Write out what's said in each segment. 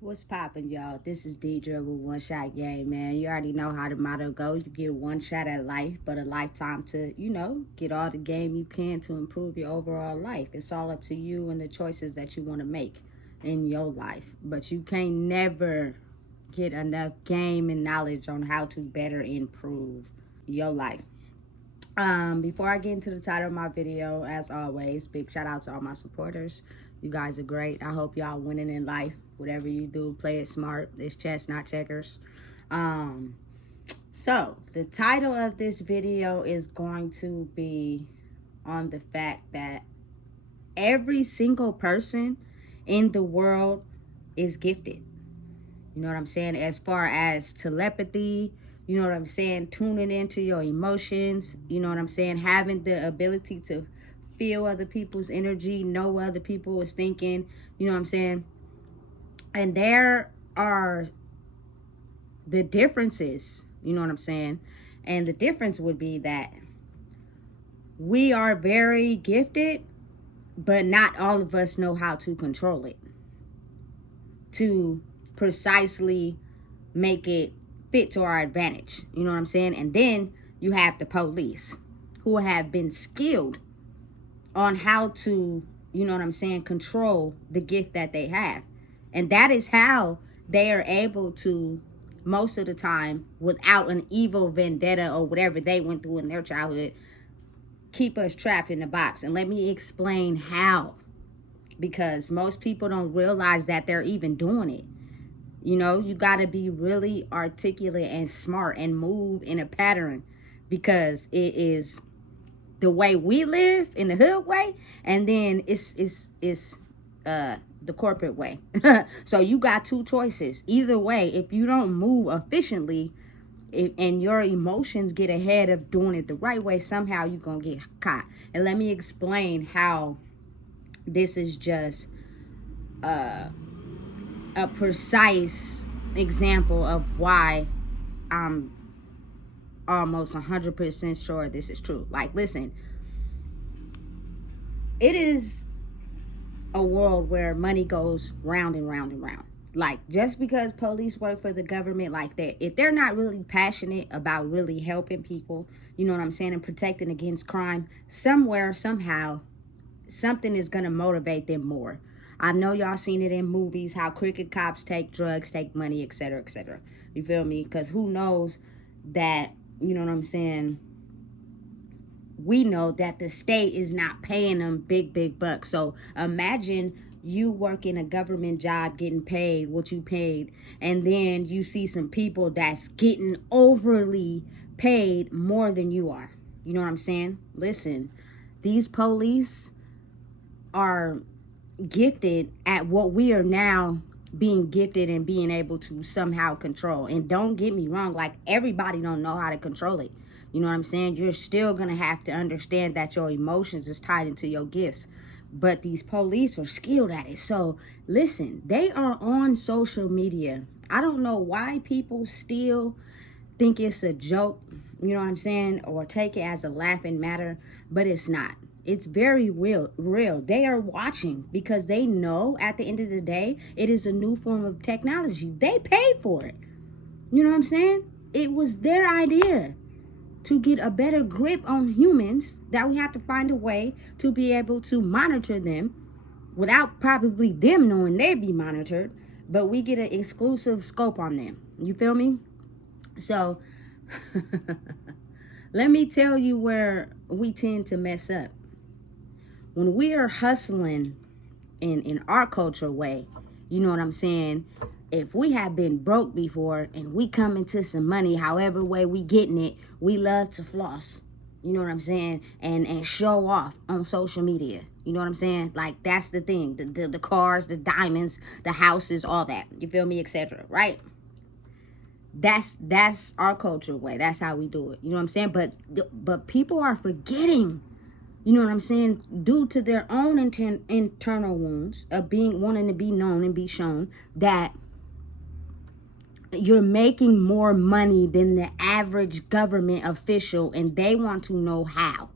What's poppin', y'all? This is Deidre with One Shot Game, man. You already know how the motto go. You get one shot at life, but a lifetime to, get all the game you can to improve your overall life. It's all up to you and the choices that you want to make in your life. But you can't never get enough game and knowledge on how to better improve your life. Before I get into the title of my video, as always, big shout out to all my supporters. You guys are great. I hope y'all winning in life. Whatever you do, play it smart. It's chess, not checkers. Um, so the title of this video is going to be on the fact that every single person in the world is gifted. You know what I'm saying? As far as telepathy, you know what I'm saying? Tuning into your emotions, you know what I'm saying? Having the ability to feel other people's energy, know what other people is thinking, you know what I'm saying? And there are the differences, you know what I'm saying? And the difference would be that we are very gifted, but not all of us know how to control it, to precisely make it fit to our advantage. You know what I'm saying? And then you have the police who have been skilled on how to, you know what I'm saying, control the gift that they have. And that is how they are able to, most of the time, without an evil vendetta or whatever they went through in their childhood, keep us trapped in the box. And let me explain how. Because most people don't realize that they're even doing it. You know, you got to be really articulate and smart and move in a pattern, because it is the way we live in the hood way, and then it's the corporate way. So you got two choices. Either way, if you don't move efficiently, and your emotions get ahead of doing it the right way, somehow you're going to get caught. And let me explain how this is just a precise example of why I'm almost 100% sure this is true. Like, listen, it is a world where money goes round and round and round. Like, just because police work for the government like that, if they're not really passionate about really helping people, you know what I'm saying, and protecting against crime, somewhere, somehow, something is going to motivate them more. I know y'all seen it in movies, how crooked cops take drugs, take money, etc., etc. You feel me? Because who knows that, you know what I'm saying, we know that the state is not paying them big bucks. So imagine you working a government job, getting paid what you paid, and then you see some people that's getting overly paid more than you are. You know what I'm saying? Listen, these police are gifted at what we are now being gifted and being able to somehow control. And don't get me wrong, like, everybody don't know how to control it. You know what I'm saying? You're still gonna have to understand that your emotions is tied into your gifts. But these police are skilled at it. So listen, they are on social media. I don't know why people still think it's a joke, you know what I'm saying, or take it as a laughing matter, but it's not. It's very real. They are watching because they know at the end of the day, it is a new form of technology. They paid for it. You know what I'm saying? It was their idea to get a better grip on humans, that we have to find a way to be able to monitor them without probably them knowing they'd be monitored, but we get an exclusive scope on them. You feel me? So let me tell you where we tend to mess up. When we are hustling in our culture way, you know what I'm saying, if we have been broke before and we come into some money, however way we getting it, we love to floss, you know what I'm saying, and show off on social media. You know what I'm saying? Like, that's the thing, the cars, the diamonds, the houses, all that, you feel me, etc., right? That's our culture way. That's how we do it. You know what I'm saying? But people are forgetting, you know what I'm saying, due to their own internal wounds of wanting to be known and be shown, that you're making more money than the average government official, and they want to know how.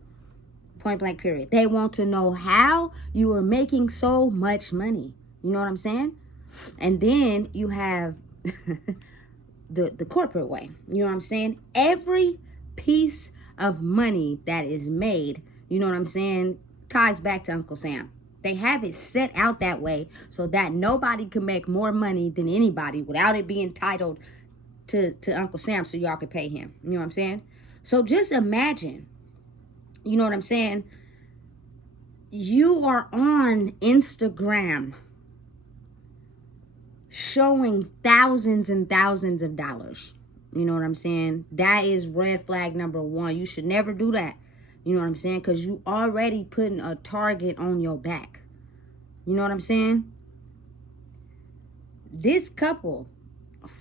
Point blank period. They want to know how you are making so much money. You know what I'm saying? And then you have the corporate way. You know what I'm saying? Every piece of money that is made, you know what I'm saying, ties back to Uncle Sam. They have it set out that way so that nobody can make more money than anybody without it being titled to Uncle Sam so y'all can pay him. You know what I'm saying? So just imagine, you know what I'm saying? You are on Instagram showing thousands and thousands of dollars. You know what I'm saying? That is red flag number one. You should never do that. You know what I'm saying? Because you already putting a target on your back. You know what I'm saying? This couple,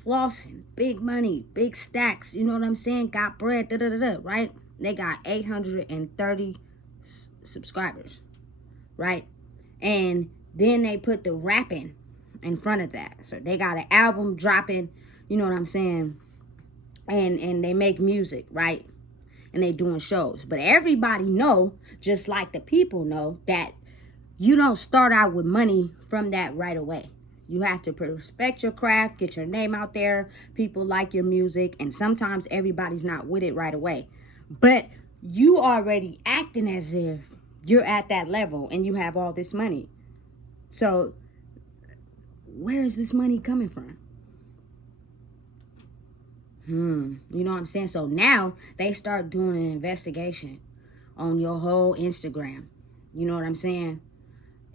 flossing, big money, big stacks, you know what I'm saying? Got bread, right? They got 830 subscribers, right? And then they put the rapping in front of that. So they got an album dropping, you know what I'm saying? And they make music, right? And they doing shows. But everybody know, just like the people know, that you don't start out with money from that right away. You have to respect your craft, get your name out there. People like your music, and sometimes everybody's not with it right away. But you already acting as if you're at that level and you have all this money. So where is this money coming from? You know what I'm saying? So now they start doing an investigation on your whole Instagram. You know what I'm saying?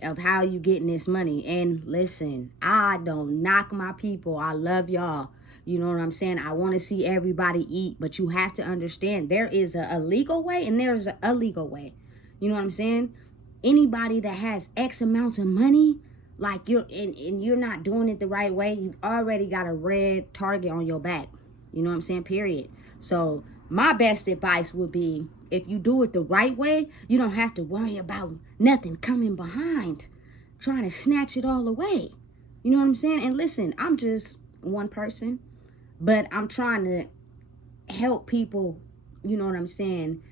Of how you getting this money. And listen, I don't knock my people. I love y'all. You know what I'm saying? I want to see everybody eat, but you have to understand there is a legal way and there's a illegal way. You know what I'm saying? Anybody that has X amount of money, like you're and you're not doing it the right way, you've already got a red target on your back. You know what I'm saying? Period. So my best advice would be, if you do it the right way, you don't have to worry about nothing coming behind, trying to snatch it all away. You know what I'm saying? And listen, I'm just one person, but I'm trying to help people, you know what I'm saying,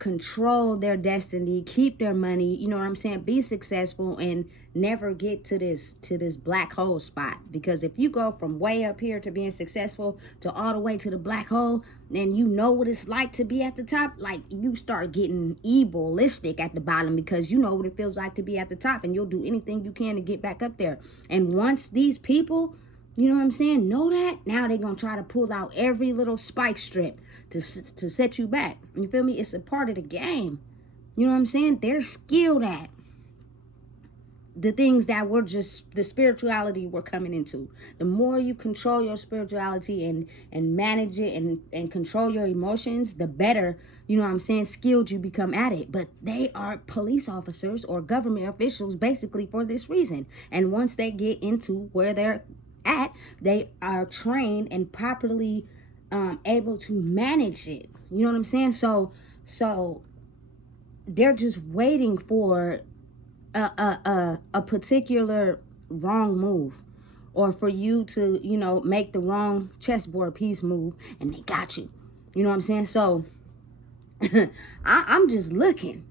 control their destiny, keep their money, you know what I'm saying, be successful, and never get to this black hole spot. Because if you go from way up here to being successful to all the way to the black hole, then you know what it's like to be at the top. Like, you start getting evilistic at the bottom because you know what it feels like to be at the top, and you'll do anything you can to get back up there. And once these people, you know what I'm saying, know that, now they're gonna try to pull out every little spike strip to set you back. You feel me? It's a part of the game. You know what I'm saying? They're skilled at the things that we're just, the spirituality we're coming into. The more you control your spirituality and manage it and control your emotions, the better, you know what I'm saying, skilled you become at it. But they are police officers or government officials basically for this reason. And once they get into where they're at, they are trained and properly able to manage it. You know what I'm saying? So they're just waiting for a particular wrong move, or for you to, you know, make the wrong chessboard piece move, and they got you. You know what I'm saying? So I'm just looking,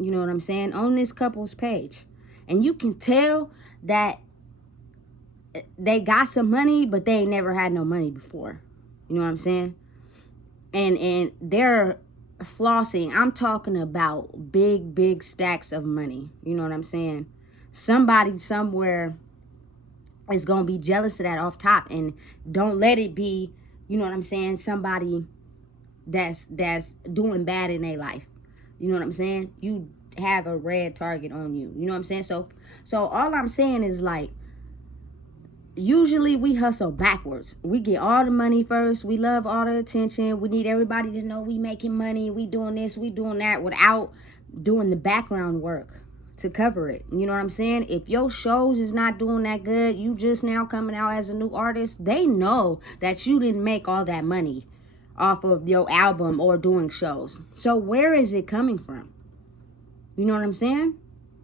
you know what I'm saying, on this couple's page, and you can tell that they got some money, but they ain't never had no money before. You know what I'm saying? And they're flossing. I'm talking about big stacks of money. You know what I'm saying? Somebody somewhere is going to be jealous of that off top, and don't let it be, you know what I'm saying, somebody that's doing bad in their life. You know what I'm saying? You have a red target on you. You know what I'm saying? So all I'm saying is, like, usually we hustle backwards. We get all the money first. We love all the attention. We need everybody to know we making money. We doing this, we doing that, without doing the background work to cover it. You know what I'm saying? If your shows is not doing that good, you just now coming out as a new artist, they know that you didn't make all that money off of your album or doing shows. So where is it coming from? You know what I'm saying?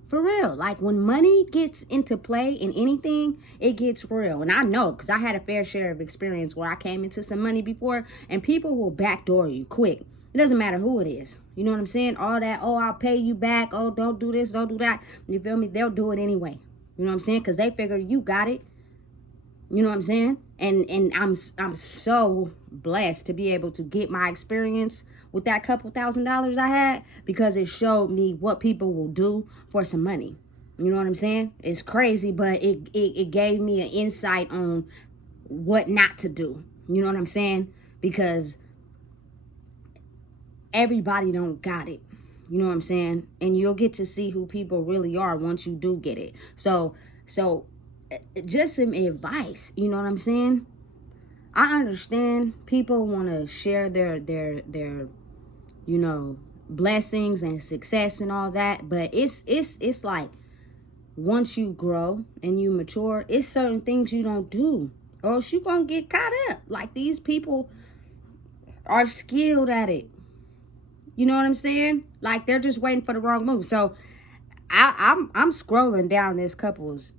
For real. Like, when money gets into play in anything, it gets real. And I know, because I had a fair share of experience where I came into some money before, and people will backdoor you quick. It doesn't matter who it is. You know what I'm saying? All that, oh, I'll pay you back. Oh, don't do this, don't do that. You feel me? They'll do it anyway. You know what I'm saying? Because they figure you got it. You know what I'm saying? And I'm so blessed to be able to get my experience with that couple $1,000s I had, because it showed me what people will do for some money. You know what I'm saying? It's crazy, but it gave me an insight on what not to do. You know what I'm saying? Because everybody don't got it. You know what I'm saying? And you'll get to see who people really are once you do get it. So just some advice, you know what I'm saying? I understand people want to share their you know, blessings and success and all that, but it's like, once you grow and you mature, it's certain things you don't do, or else you gonna get caught up. Like, these people are skilled at it. You know what I'm saying? Like, they're just waiting for the wrong move. So I'm scrolling down this couple's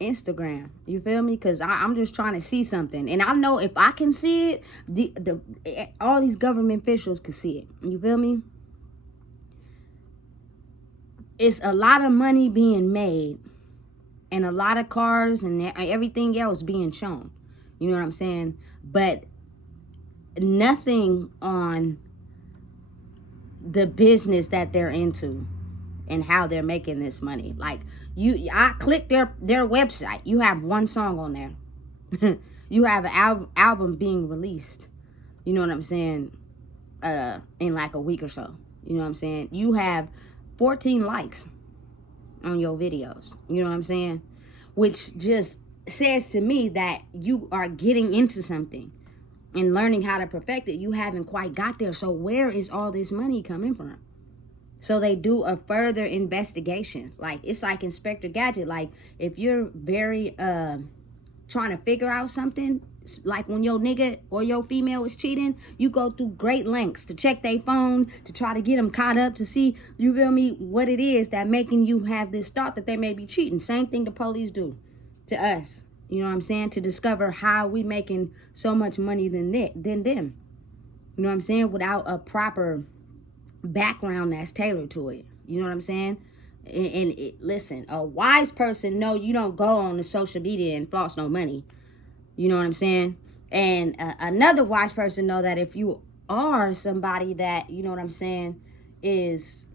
Instagram. You feel me? Because I'm just trying to see something, and I know if I can see it, all these government officials can see it. You feel me? It's a lot of money being made, and a lot of cars and everything else being shown. You know what I'm saying? But nothing on the business that they're into and how they're making this money. Like, I clicked their website. You have one song on there. You have an album being released. You know what I'm saying? In like a week or so. You know what I'm saying? You have 14 likes on your videos. You know what I'm saying? Which just says to me that you are getting into something and learning how to perfect it. You haven't quite got there. So where is all this money coming from? So they do a further investigation. Like, it's like Inspector Gadget. Like, if you're very trying to figure out something, like when your nigga or your female is cheating, you go through great lengths to check their phone, to try to get them caught up, to see, you feel me, what it is that making you have this thought that they may be cheating. Same thing the police do to us. You know what I'm saying? To discover how we making so much money than them. You know what I'm saying? Without a proper background that's tailored to it. You know what I'm saying? And listen, a wise person know you don't go on the social media and floss no money. You know what I'm saying? And another wise person know that if you are somebody that, you know what I'm saying, is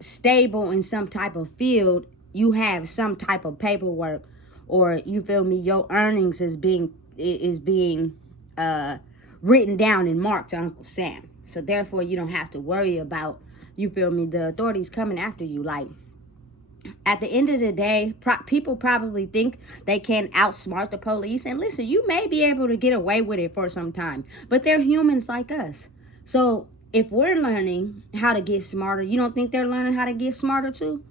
stable in some type of field, you have some type of paperwork, or, you feel me, your earnings is being written down and marked to Uncle Sam. So therefore, you don't have to worry about, you feel me, the authorities coming after you. Like, at the end of the day, people probably think they can outsmart the police. And listen, you may be able to get away with it for some time, but they're humans like us. So if we're learning how to get smarter, you don't think they're learning how to get smarter too?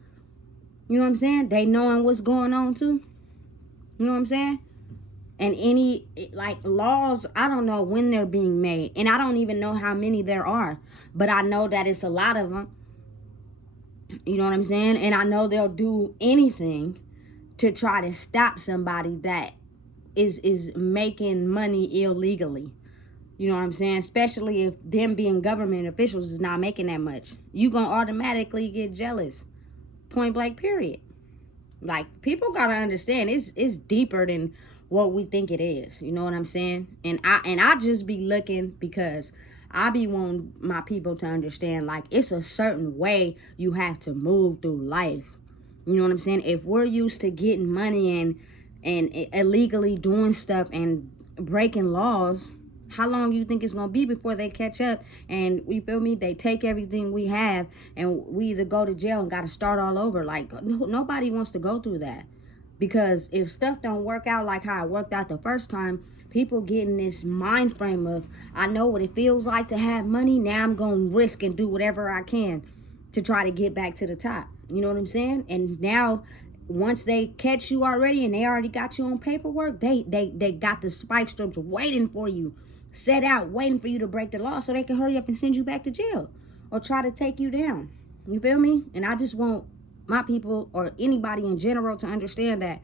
You know what I'm saying? They knowing what's going on too. You know what I'm saying? And any, like, laws, I don't know when they're being made. And I don't even know how many there are. But I know that it's a lot of them. You know what I'm saying? And I know they'll do anything to try to stop somebody that is making money illegally. You know what I'm saying? Especially if them being government officials is not making that much. You gonna automatically get jealous. Point blank, period. Like, people gotta understand, it's deeper than what we think it is. You know what I'm saying? And I just be looking, because I be wanting my people to understand, like, it's a certain way you have to move through life. You know what I'm saying? If we're used to getting money and illegally doing stuff and breaking laws, how long you think it's gonna be before they catch up and, you feel me, they take everything we have and we either go to jail and gotta start all over? Like, nobody wants to go through that. Because if stuff don't work out like how it worked out the first time, people get in this mind frame of, I know what it feels like to have money, now I'm gonna risk and do whatever I can to try to get back to the top. You know what I'm saying? And now, once they catch you already and they already got you on paperwork, they got the spike strips waiting for you, set out, waiting for you to break the law so they can hurry up and send you back to jail or try to take you down. You feel me? And I just want my people, or anybody in general, to understand that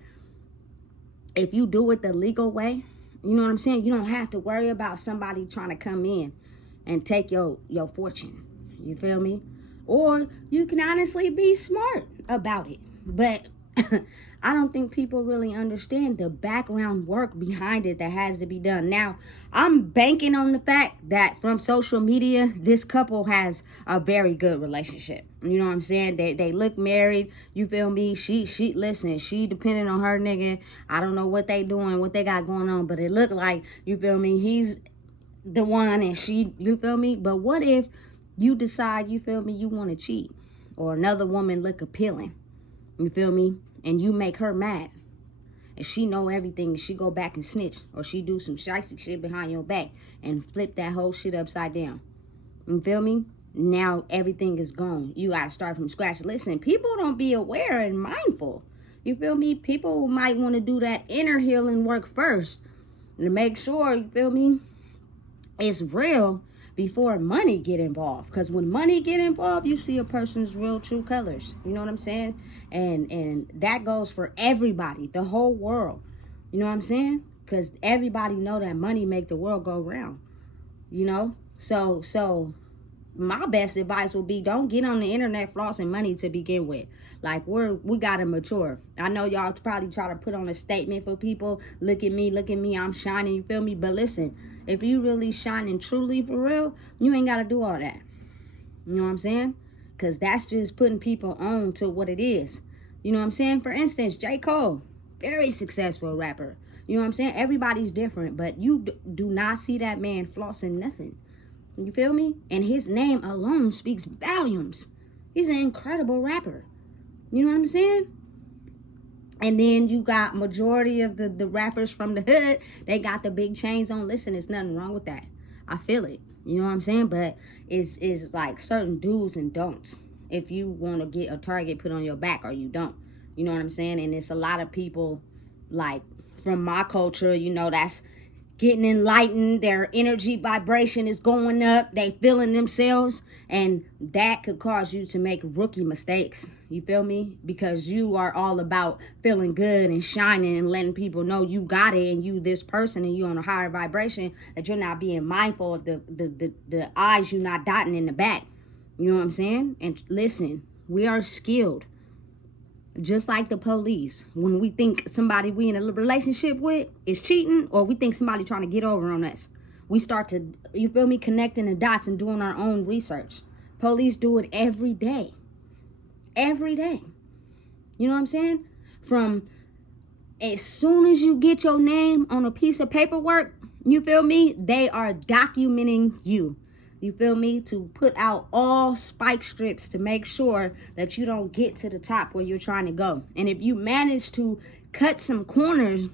if you do it the legal way, you know what I'm saying, you don't have to worry about somebody trying to come in and take your fortune. You feel me? Or you can honestly be smart about it. But I don't think people really understand the background work behind it that has to be done. Now, I'm banking on the fact that from social media, this couple has a very good relationship. You know what I'm saying? They look married. You feel me? She listen, she depending on her nigga. I don't know what they doing, what they got going on, but it looked like, you feel me, he's the one and she, you feel me? But what if you decide, you feel me, you want to cheat, or another woman look appealing, you feel me, and you make her mad, and she know everything, and she go back and snitch, or she do some shicey shit behind your back and flip that whole shit upside down, you feel me? Now everything is gone. You gotta start from scratch. Listen, people don't be aware and mindful, you feel me? People might want to do that inner healing work first to make sure, you feel me, it's real before money get involved. Because when money get involved, you see a person's real true colors. You know what I'm saying? And that goes for everybody, the whole world. You know what I'm saying? Because everybody know that money make the world go round. You know? So my best advice would be, don't get on the internet flossing money to begin with. Like, we gotta mature. I know y'all probably try to put on a statement for people. Look at me, I'm shining, you feel me? But listen, if you really shining truly for real, you ain't gotta do all that. You know what I'm saying? Because that's just putting people on to what it is. You know what I'm saying? For instance, J. Cole, very successful rapper. You know what I'm saying? Everybody's different, but you do not see that man flossing nothing. You feel me? And his name alone speaks volumes. He's an incredible rapper. You know what I'm saying? And then you got majority of the rappers from the hood. They got the big chains on. Listen, there's nothing wrong with that. I feel it. You know what I'm saying? But it's like certain do's and don'ts. If you want to get a target put on your back or you don't. You know what I'm saying? And it's a lot of people, like, from my culture, you know, that's getting enlightened, their energy vibration is going up, they feeling themselves, and that could cause you to make rookie mistakes. You feel me? Because you are all about feeling good and shining and letting people know you got it and you this person and you on a higher vibration, that you're not being mindful of the I's you're not dotting in the back. You know what I'm saying? And listen, we are skilled. Just like the police, when we think somebody we in a relationship with is cheating, or we think somebody trying to get over on us, we start to, you feel me, connecting the dots and doing our own research. Police do it every day. Every day. You know what I'm saying? From as soon as you get your name on a piece of paperwork, you feel me, they are documenting you. You feel me? To put out all spike strips to make sure that you don't get to the top where you're trying to go. And if you manage to cut some corners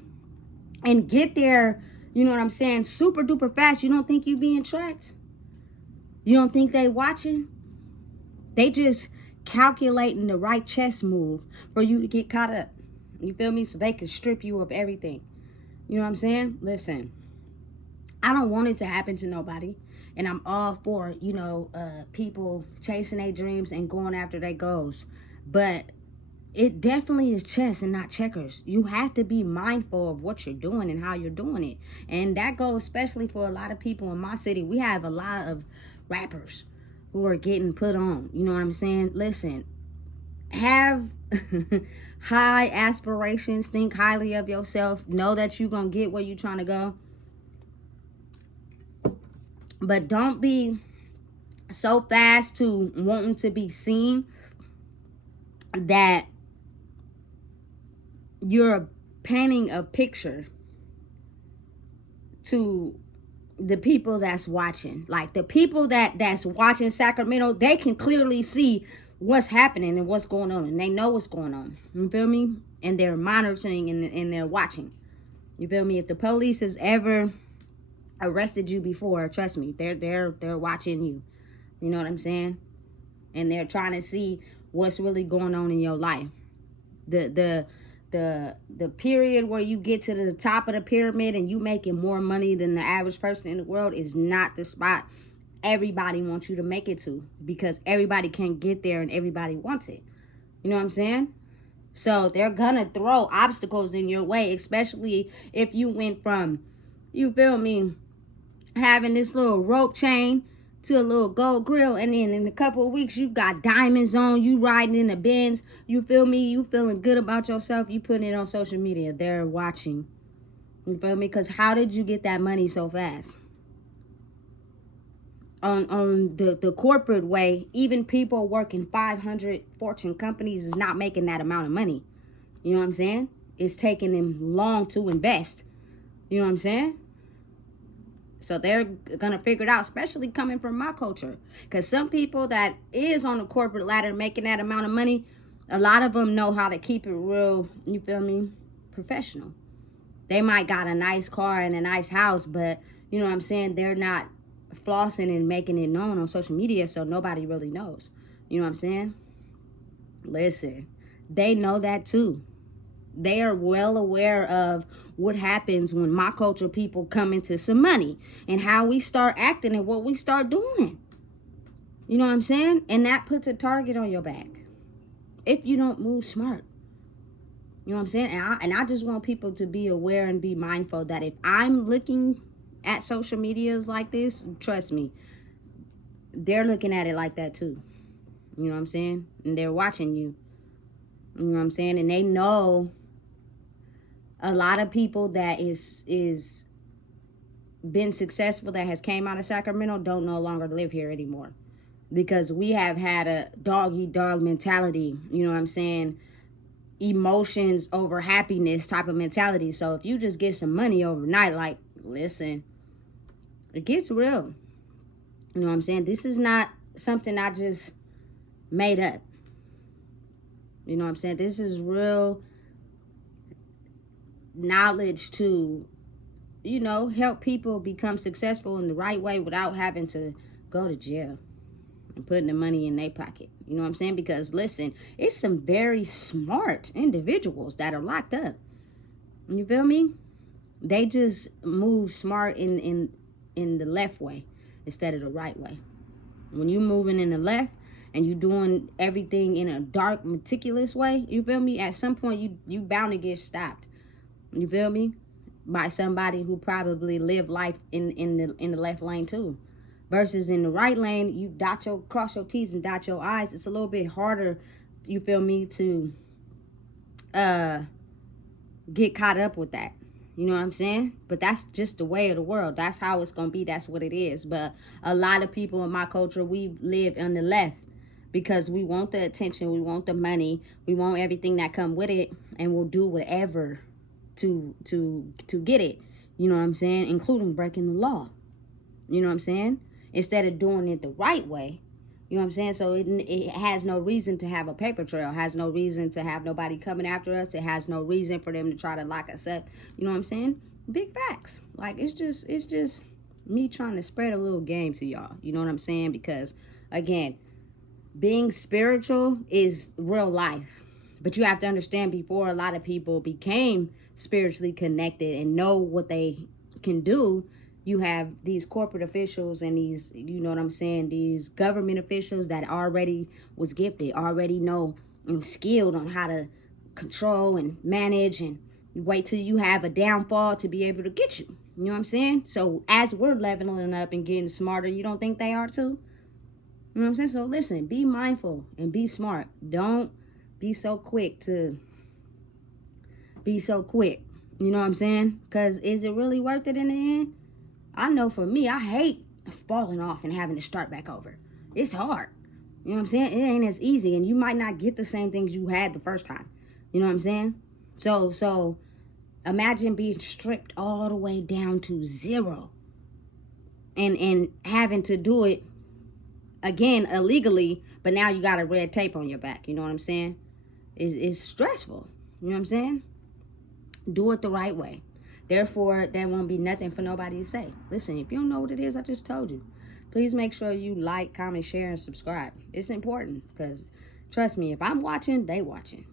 and get there, you know what I'm saying, super duper fast, you don't think you being tracked? You don't think they watching? They just calculating the right chess move for you to get caught up. You feel me? So they can strip you of everything. You know what I'm saying? Listen, I don't want it to happen to nobody. And I'm all for, you know, people chasing their dreams and going after their goals. But it definitely is chess and not checkers. You have to be mindful of what you're doing and how you're doing it. And that goes especially for a lot of people in my city. We have a lot of rappers who are getting put on. You know what I'm saying? Listen, have high aspirations. Think highly of yourself. Know that you're going to get where you're trying to go. But don't be so fast to wanting to be seen that you're painting a picture to the people that's watching. Like the people that's watching Sacramento, they can clearly see what's happening and what's going on. And they know what's going on. You feel me? And they're monitoring and they're watching. You feel me? If the police has ever arrested you before, trust me, they're watching you. You know what I'm saying? And they're trying to see what's really going on in your life. The period where you get to the top of the pyramid and you making more money than the average person in the world is not the spot everybody wants you to make it to, because everybody can't get there and everybody wants it. You know what I'm saying? So they're gonna throw obstacles in your way, especially if you went from, you feel me, having this little rope chain to a little gold grill, and then in a couple of weeks you got diamonds on, you riding in the Benz, you feel me, you feeling good about yourself, you putting it on social media, they're watching. You feel me? Because how did you get that money so fast? On the corporate way, even people working 500 Fortune companies is not making that amount of money. You know what I'm saying? It's taking them long to invest. You know what I'm saying? So they're gonna figure it out, especially coming from my culture. Because some people that is on the corporate ladder making that amount of money, a lot of them know how to keep it real, you feel me, professional. They might got a nice car and a nice house, but you know what I'm saying, they're not flossing and making it known on social media, so nobody really knows. You know what I'm saying? Listen, they know that too. They are well aware of what happens when my culture people come into some money and how we start acting and what we start doing. You know what I'm saying? And that puts a target on your back if you don't move smart. You know what I'm saying? And I just want people to be aware and be mindful that if I'm looking at social medias like this, trust me, they're looking at it like that too. You know what I'm saying? And they're watching you. You know what I'm saying? And they know a lot of people that is been successful that has came out of Sacramento don't no longer live here anymore, because we have had a dog eat dog mentality. You know what I'm saying? Emotions over happiness type of mentality. So if you just get some money overnight, like, listen, it gets real. You know what I'm saying? This is not something I just made up. You know what I'm saying? This is real knowledge to, you know, help people become successful in the right way without having to go to jail and putting the money in their pocket. You know what I'm saying? Because listen, it's some very smart individuals that are locked up. You feel me? They just move smart in the left way instead of the right way. When you moving in the left and you doing everything in a dark, meticulous way, you feel me? At some point you bound to get stopped. You feel me? By somebody who probably lived life in the left lane too. Versus in the right lane, you cross your T's and dot your I's. It's a little bit harder, you feel me, to get caught up with that. You know what I'm saying? But that's just the way of the world. That's how it's going to be. That's what it is. But a lot of people in my culture, we live on the left because we want the attention. We want the money. We want everything that come with it. And we'll do whatever to get it. You know what I'm saying? Including breaking the law. You know what I'm saying? Instead of doing it the right way. You know what I'm saying? So it has no reason to have a paper trail. It has no reason to have nobody coming after us. It has no reason for them to try to lock us up. You know what I'm saying? Big facts. Like, it's just me trying to spread a little game to y'all. You know what I'm saying? Because, again, being spiritual is real life. But you have to understand, before a lot of people became spiritually connected and know what they can do, you have these corporate officials and these, you know what I'm saying, these government officials that already was gifted, already know and skilled on how to control and manage, and you wait till you have a downfall to be able to get you. You know what I'm saying? So as we're leveling up and getting smarter, you don't think they are too? You know what I'm saying? So listen, be mindful and be smart. Don't be so quick to be so quick. You know what I'm saying? Because is it really worth it in the end? I know for me, I hate falling off and having to start back over. It's hard. You know what I'm saying? It ain't as easy, and you might not get the same things you had the first time. You know what I'm saying? So imagine being stripped all the way down to zero and having to do it again illegally, but now you got a red tape on your back. You know what I'm saying? It's stressful. You know what I'm saying? Do it the right way. Therefore, there won't be nothing for nobody to say. Listen, if you don't know what it is I just told you, please make sure you like, comment, share, and subscribe. It's important because, trust me, if I'm watching, they watching.